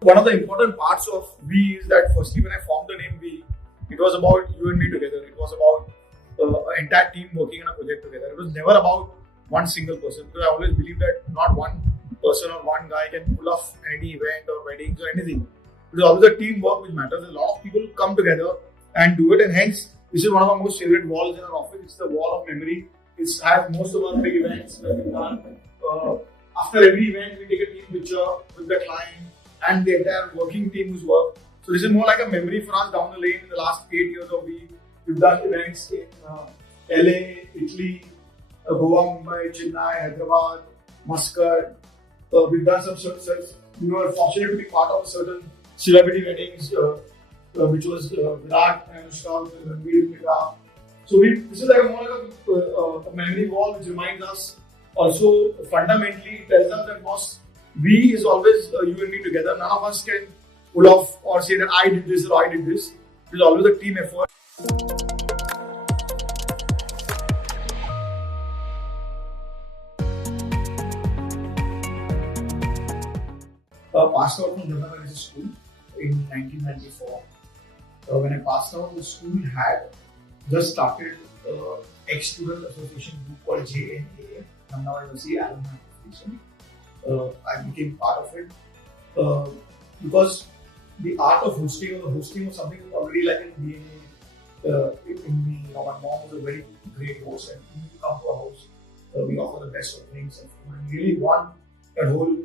One of the important parts of we is that firstly, when I formed the name we, it was about you and me together. It was about an entire team working on a project together. It was never about one single person, because I always believe that not one person or one guy can pull off any event or weddings or anything. It is always a teamwork which matters. A lot of people come together and do it, and hence this is one of our most favorite walls in our office. It's the wall of memory. It has most of our big events that we've done. After every event, we take a team picture with the client and the entire working team who's worked. So this is more like a memory for us down the lane. In the last 8 years of we've done events in LA, Italy, Goa, Mumbai, Chennai, Hyderabad, Muscat. We've done some we were fortunate to be part of certain celebrity weddings, which was Virat and Anushka, Ranveer, Mira. So this is like more like a memory wall which reminds us. Also, fundamentally, it tells us that we is always you and me together. None of us can pull off or say that I did this or I did this. It is always a team effort. Passed out from Jannah School in 1994. When I passed out, the school had just started ex-student association group called JNAA, Jamnagar University Alumni Association. I became part of it because the art of hosting or the hosting was something already like in DNA in me. My mom was a very great host, and when you come to a house, we offer the best of drinks and food, and really want that whole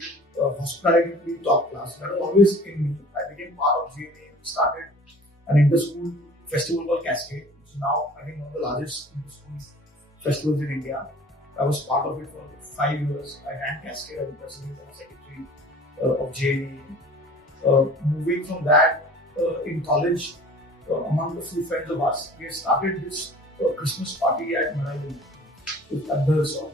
hospitality to be top class. That was always in me. I became part of JNA. We started an inter-school festival called Cascade, which is now I think one of the largest inter-school festivals in India. I was part of it for 5 years. I ran Cascade as the president and secretary of JNA. Moving from that, in college, among a few friends of us, we started this Christmas party at Manali at the resort.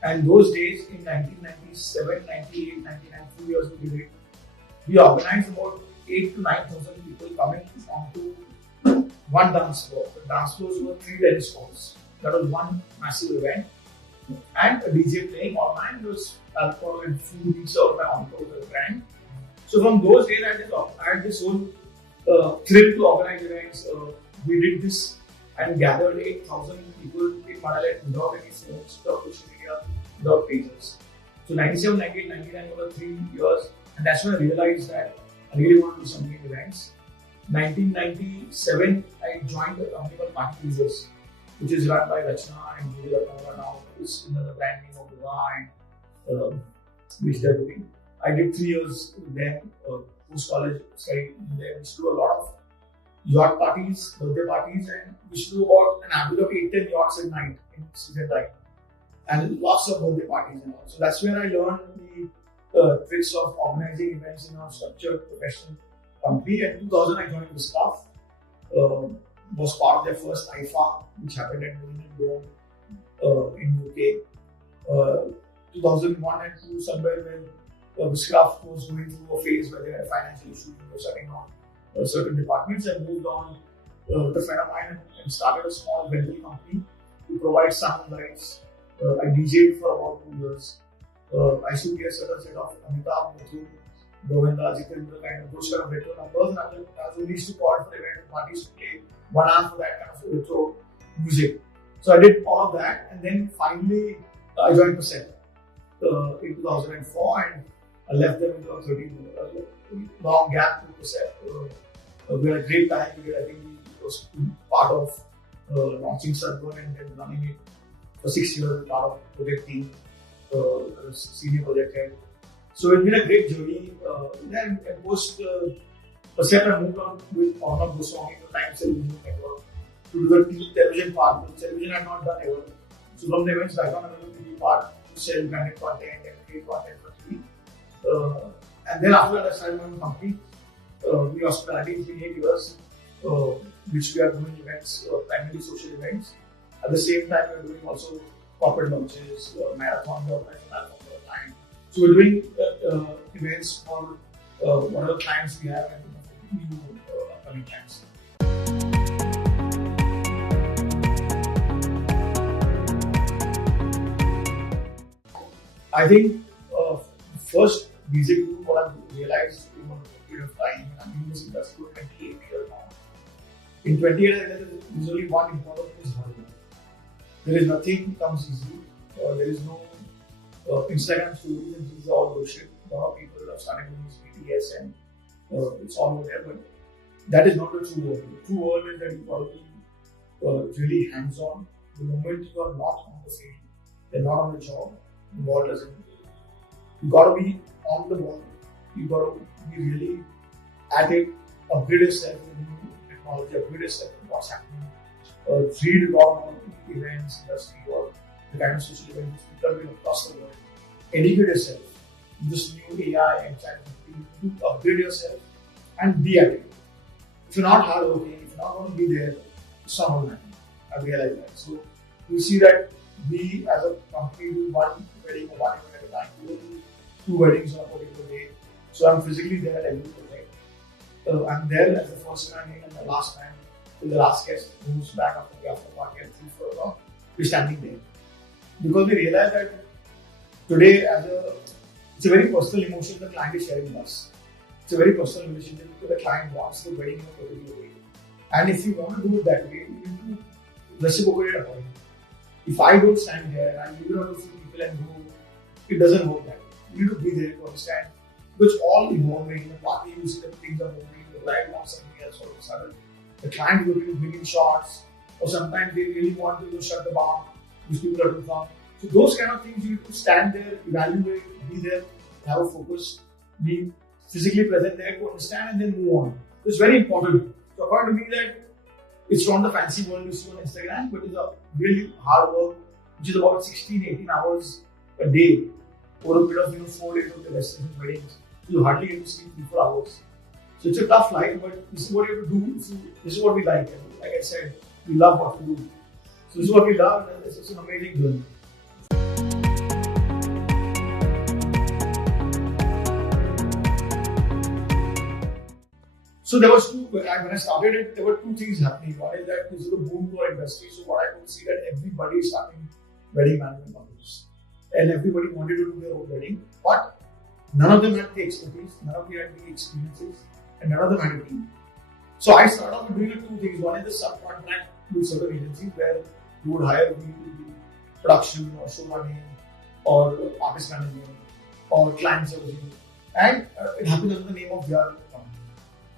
And those days in 1997, 98, 99, 2 years we did it. We organized about 8,000 to 9,000 people coming onto one dance floor. The dance floors were 3 tennis courts. That was one massive event. And a DJ playing all night. There was alcohol and food being served by Encore, the brand. So from those days, I had this whole thrill to organize events. We did this and gathered 8,000 people in Manali without any phones, without social media, without pages. So 97, 98, 99 were 3 years, and that's when I realized that I really want to do something in events. 1997, I joined a company called Party Users, which is run by Rachna and Google now. It's another brand name of Viva, and which they're doing. I did 3 years with them, post-college studied there. We used to do a lot of yacht parties, birthday parties, and we used to do about an average of 8-10 yachts at night in season time. And lots of birthday parties and all. So that's where I learned the tricks of organizing events in a structured professional company. In 2000, I joined the staff. Was part of their first IFA, which happened at Millennium Dome in UK. 2001 and 2, somewhere when Viscraft was going through a phase where they had financial issues, they were shutting down certain departments, and moved on with a friend of mine and started a small rental company to provide sound rights. I DJ'd for about 2 years. I used to be a certain set of Amitabh, Muthu, Govinda, Jitendra, kind of those kind of retro numbers, and I was released to call for event parties to play 1 hour for that kind of retro music. So I did all of that, and then finally I joined Percent in 2004, and I left them in 2013. Long gap to Percent. We had a great time. I think we was part of launching Sargon and then running it for 6 years, part of project team, senior project head. So it's been a great journey. Then post Percent, I moved on with Arnav Goswami, the Times Television Network, to do the television part. The television I had not done ever. So from the events background, I was a TV part to sell branded content and create content for TV. And then after that, I started my own company. We hospitality has been 8 years, which we are doing events, primarily social events. At the same time, we are doing also corporate launches, marathon, we organize marathon for a client. So we're doing events for whatever clients we have and new upcoming clients. I think first basic rule what I've realized time. I'm in this industry for 28 years now. In 28 years, there is only one important thing: is hard work. There is nothing comes easily. There is no Instagram stories and things are all bullshit. A lot of people are starting to use BTS and it's all over there, but that is not the true world. The true world is that you got to be really hands-on. The moment you are not on the field, you're not on the job, the ball doesn't. You got to be on the ball. You got to be really at it, upgrade yourself with new technology, upgrade yourself with what's happening. Read a lot on events, industry, or the kind of social events people are doing across the world. Educate yourself. This new AI and ChatGPT to upgrade yourself and be at it. If you're not hardworking, if you're not going to be there, it's not going to happen. I realize that. So you see that we as a company do one wedding or one event at a time. We do 2 weddings on a particular day. So I'm physically there at every project. I'm there as the first time and the last time till the last guest moves back after the after party at 3-4 o'clock. We're standing there. Because we realize that today it's a very personal emotion the client is sharing with us. It's a very personal relationship because the client wants the wedding in a particular way. And if you want to do it that way, you need to reciprocate it accordingly. If I don't stand here and I leave it on a few people and go, it doesn't work that way. You need to be there to understand. Because it's all evolving. The party, you see that things are moving, the bride wants something else all of a sudden. The client is looking to bring in shots, or sometimes they really want to shut the bar, which people are too far. So those kind of things you need to stand there, evaluate, be there, have a focus, be physically present there to understand and then move on. So it's very important. So according to me that it's not the fancy world you see on Instagram, but it's a really hard work, which is about 16-18 hours a day over a period of 4 days of the destination weddings. So you hardly get to sleep 3-4 hours. So it's a tough life, but this is what you have to do. This is what we like. Like I said, we love what we do. So this is what we love, and it's an amazing journey. So there was when I started it, there were 2 things happening. One is that this is a boom to our industry. So what I could see that everybody is starting wedding management companies. And everybody wanted to do their own wedding. But none of them had the expertise, none of them had the experiences, and none of them had a team. So I started off with doing 2 things. One is the subcontract with certain agencies where you would hire me to do production or show running or artist management or client servicing. And it happened under the name of VR.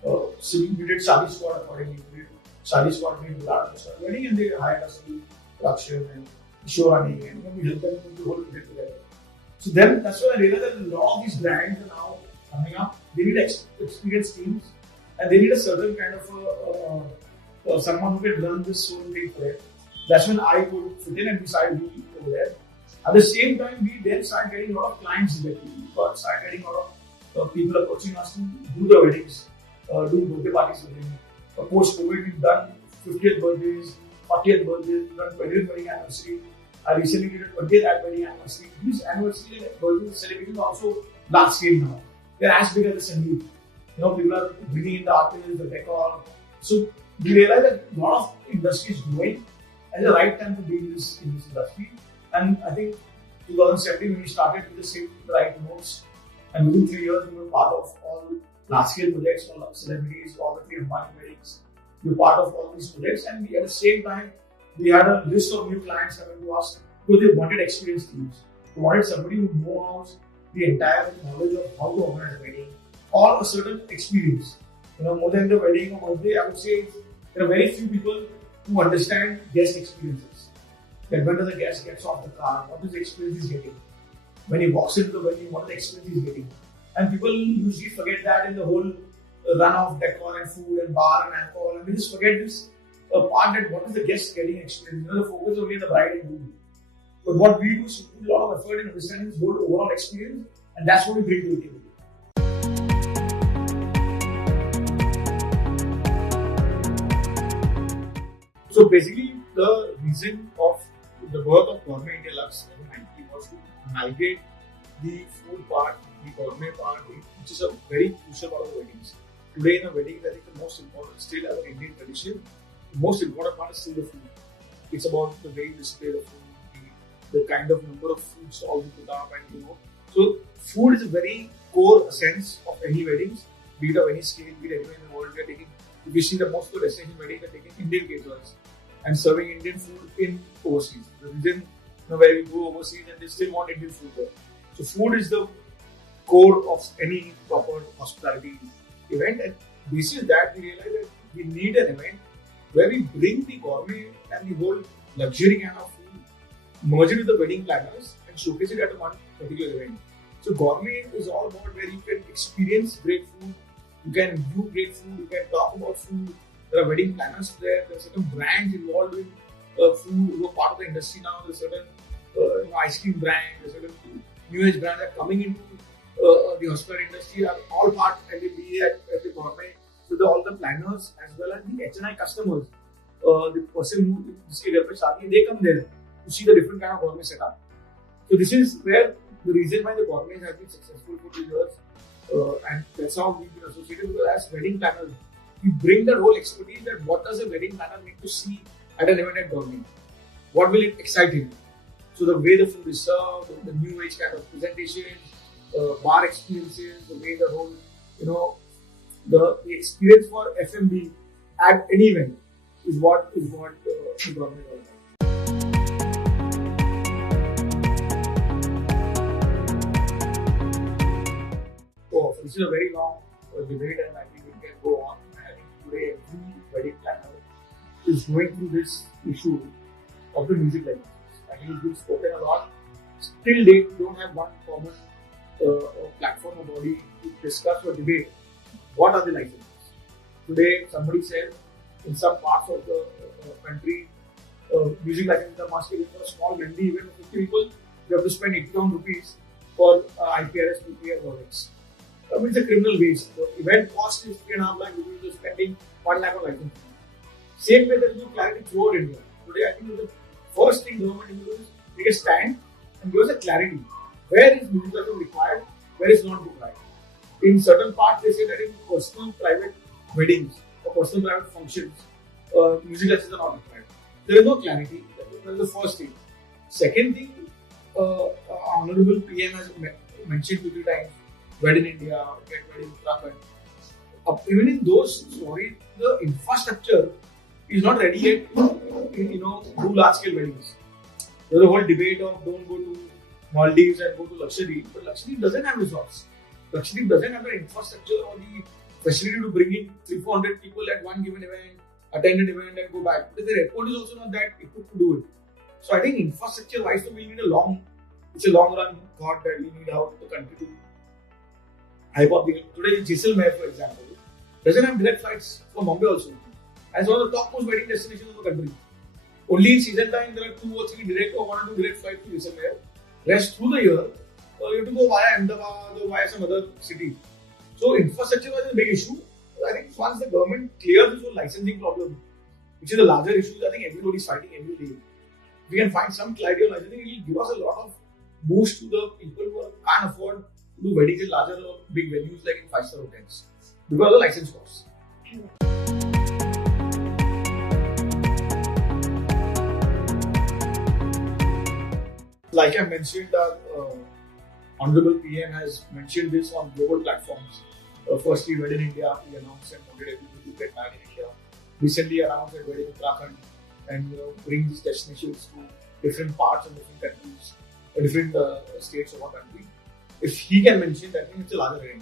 So we did Shadi Squad accordingly. We did Shadi Squad made without a wedding and they hired us to do production and show running and we helped them put the whole project together. So then that's when I realized that a lot of these brands are now coming up. They need experienced teams and they need a certain kind of someone who can learn this whole thing for it. That's when I could fit in and decide to be over there. At the same time, we then started getting a lot of clients directly. We started getting a lot of people approaching us to do the weddings. Do birthday parties with him. Post-COVID, we've done 50th birthdays, 40th birthdays, we've done 20th wedding anniversary. I recently did a 20th wedding anniversary. These anniversary and birthday celebrations are also large scale now. They're as big as the Sangeet. People are bringing in the artists, the decor. So we realize that a lot of industry is growing and the right time to be in this industry. And I think 2017 when we started, we just hit the right notes. And within 3 years, we were part of all large-scale projects, all celebrities, all the 3 Ambani weddings. We were part of all these projects, and at the same time, we had a list of new clients coming to us because they wanted experienced teams. They wanted somebody who knows the entire knowledge of how to organize a wedding or a certain experience. More than the wedding or birthday, I would say there are very few people who understand guest experiences. That when does a guest gets off the car, what is the experience he's getting? When he walks into the wedding, what is the experience he's getting? And people usually forget that in the whole run of decor and food and bar and alcohol, and we just forget this part that what is the guest getting experience. The focus is only on the bride and groom. But what we do is put a lot of effort in understanding this whole overall experience, and that's what we bring to the table. So basically, the reason of the birth of Gourmet India Lux was to amalgamate the food part, the gourmet part, which is a very crucial part of the weddings. Today in a wedding, I think the most important, still as an Indian tradition, the most important part is still the food. It's about the way you display the food, the kind of number of food stalls you put up, and So food is a very core essence of any weddings. be it of any scale, be it anywhere in the world, we are taking, if you see the most of the destination weddings, we are taking Indian caterers and serving Indian food in overseas. The reason where we go overseas and they still want Indian food there. So food is the core of any proper hospitality event, and basis that we realize that we need an event where we bring the gourmet and the whole luxury kind of food, merge it with the wedding planners and showcase it at one particular event. So gourmet is all about where you can experience great food, you can view great food, you can talk about food. There are wedding planners there, there are certain brands involved in food who are part of the industry now. There are certain ice cream brands, there are certain new age brands that are coming into the hospitality industry, are all part and they be at the gourmet. So all the planners as well as the HNI customers, the person who represents Shadi, they come there to see the different kind of gourmet setup. So this is where the reason why the gourmet has been successful for 2 years, and that's how we've been associated with as wedding planners. We bring that whole expertise that what does a wedding planner need to see at an event at gourmet? What will it excite him? So the way the food is served, the new age kind of presentation, bar experiences, the way the whole, the experience for F&B at any event is what the gourmet is all about. So this is a very long debate, and I think we can go on. I think today every wedding planner is going through this issue of the music licenses. I think it's been spoken a lot. Till date, we don't have one common platform or body to discuss or debate what are the licenses. Today, somebody said in some parts of the country, music licenses are must given for a small venue event of 50 people. You have to spend 80,000 rupees for IPRS, PPR projects. It's a criminal waste. The event cost is 3.5 lakh rupees. You're spending 1 lakh on license. Same way, there is no clarity throughout India. Today, I think the first thing government will do is take a stand and give us a clarity. Where is music license required? Where is not required? In certain parts, they say that in personal private weddings or personal private functions, music licenses are not required. There is no clarity. That is the first thing. Second thing, Honorable PM has mentioned 2-3 times, wed in India, get wed in Uttarakhand. Even in those stories, the infrastructure is not ready yet to do large scale weddings. There's a whole debate of don't go to Maldives and go to Lakshadweep, but Lakshadweep doesn't have resorts. Lakshadweep doesn't have the infrastructure or the facility to bring in 300-400 people at one given event, attend an event and go back. Because the airport is also not that equipped to do it. So I think infrastructure wise, we need a long run thought that we need how the country to hype up. Today, Jaisalmer, for example, doesn't have direct flights from Bombay also. And it's one of the topmost wedding destinations of the country. Only in season time, there are 2 or 3 direct or 1 or 2 direct flights to Jaisalmer. Rest through the year, you have to go via Ahmedabad or via some other city. So infrastructure was a big issue. I think once the government clears this whole licensing problem, which is a larger issue, I think everybody is fighting every day. If we can find some clarity on licensing, it will give us a lot of boost to the people who can't afford to do weddings in larger or big venues like in 5-star hotels because of the license costs. Like I mentioned, our Honorable PM has mentioned this on global platforms. Firstly, Wed in India, we announced and wanted everybody to get married in India. Recently announced that Wed in Uttarakhand and bring these destinations to different parts of different countries, different states of our country. If he can mention that, I think it's a larger area.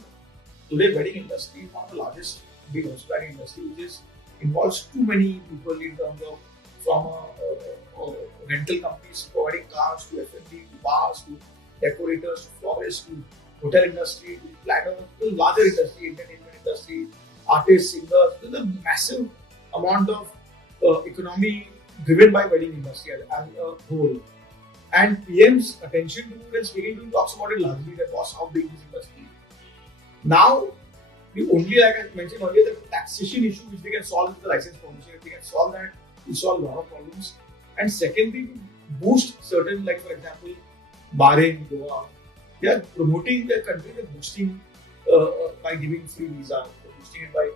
Today, wedding industry is one of the largest big hospitality industry, which involves too many people in terms of from rental companies providing cars to F&B to bars to decorators to florists to hotel industry to planners to larger industry, entertainment industry, artists, singers. There's a massive amount of economy driven by wedding industry as a whole. And PM's attention to it and speaking to him talks about it largely, that was how big this industry is. Now, the only, like I mentioned earlier, the taxation issue which they can solve with the license permission. If they can solve that, we solve a lot of problems. And secondly, to boost certain, like for example, Bahrain, Goa, they are promoting their country, they're boosting by giving free visa, they're boosting it by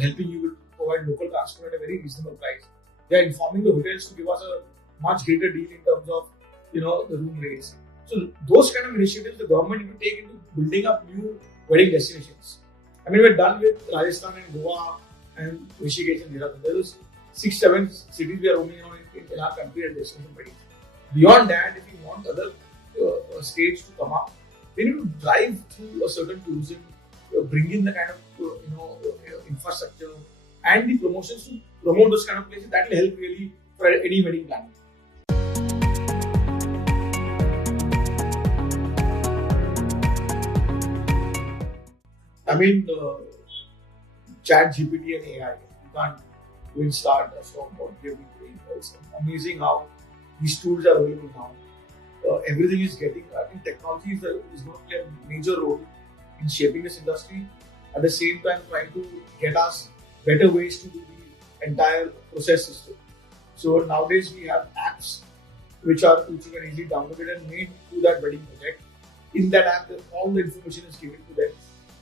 helping you provide local transport at a very reasonable price. They are informing the hotels to give us a much greater deal in terms of the room rates. So those kind of initiatives the government will take into building up new wedding destinations. I mean, we're done with Rajasthan and Goa and Rishikesh and Dehradun. There was 6-7 cities we are only in our country and destination weddings. Beyond that, if you want other states to come up, we need to drive through a certain tourism, bring in the kind of infrastructure and the promotions to promote those kind of places. That will help really for any wedding planning. I mean, Chat GPT and AI. You can't even start a stock about giving. It's amazing how these tools are available now. Everything is getting. I think technology is going to play a major role in shaping this industry. At the same time, trying to get us better ways to do the entire process system. So nowadays we have apps which you can easily download it and made to that wedding project. In that app, all the information is given to them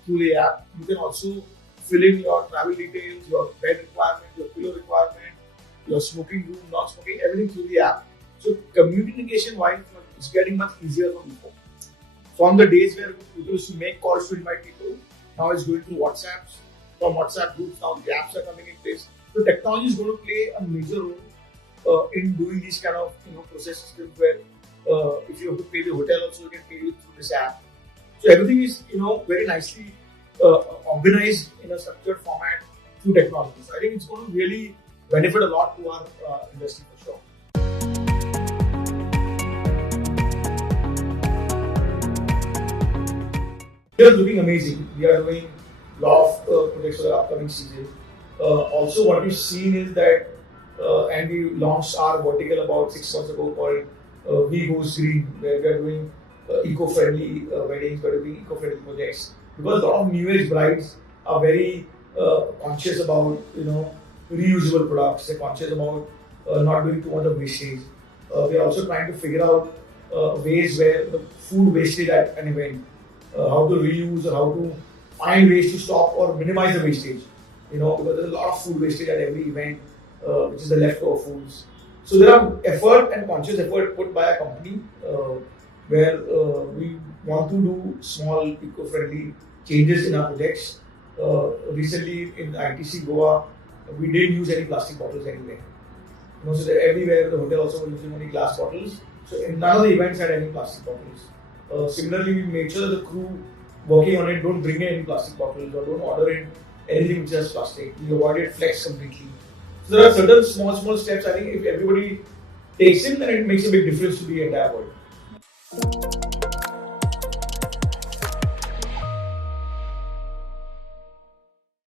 through the app. You can also fill in your travel details, your bed requirement, your pillow requirement, your smoking room, not smoking, everything through the app. So communication-wise, it's getting much easier for people. From the days where people used to make calls to invite people, now it's going through WhatsApps. From WhatsApp groups, now the apps are coming in place. So technology is going to play a major role in doing these kind of process systems where if you have to pay the hotel also, you can pay it through this app. So everything is very nicely organized in a structured format through technology. So I think it's going to really benefit a lot to our industry for sure. We are looking amazing. We are doing a lot of projects for the upcoming season. Also, what we've seen is that, and we launched our vertical about 6 months ago called We Goes Green, where we are doing eco-friendly weddings, we are doing eco-friendly projects. Because a lot of new age brides are very conscious about reusable products. They're conscious about not doing too much of wastage. We are also trying to figure out ways where the food wastage at an event, how to reuse or how to find ways to stop or minimize the wastage. Because there's a lot of food wastage at every event, which is the leftover foods. So there are effort and conscious effort put by a company where we want to do small eco-friendly changes in our projects. Recently in ITC Goa, we didn't use any plastic bottles anywhere. So that everywhere the hotel also was using only glass bottles. So none of the events had any plastic bottles. Similarly, we made sure that the crew working on it don't bring in any plastic bottles or don't order in anything which has plastic. We avoided flex completely. So there are certain small steps. I think if everybody takes in, then it makes a big difference to the entire world.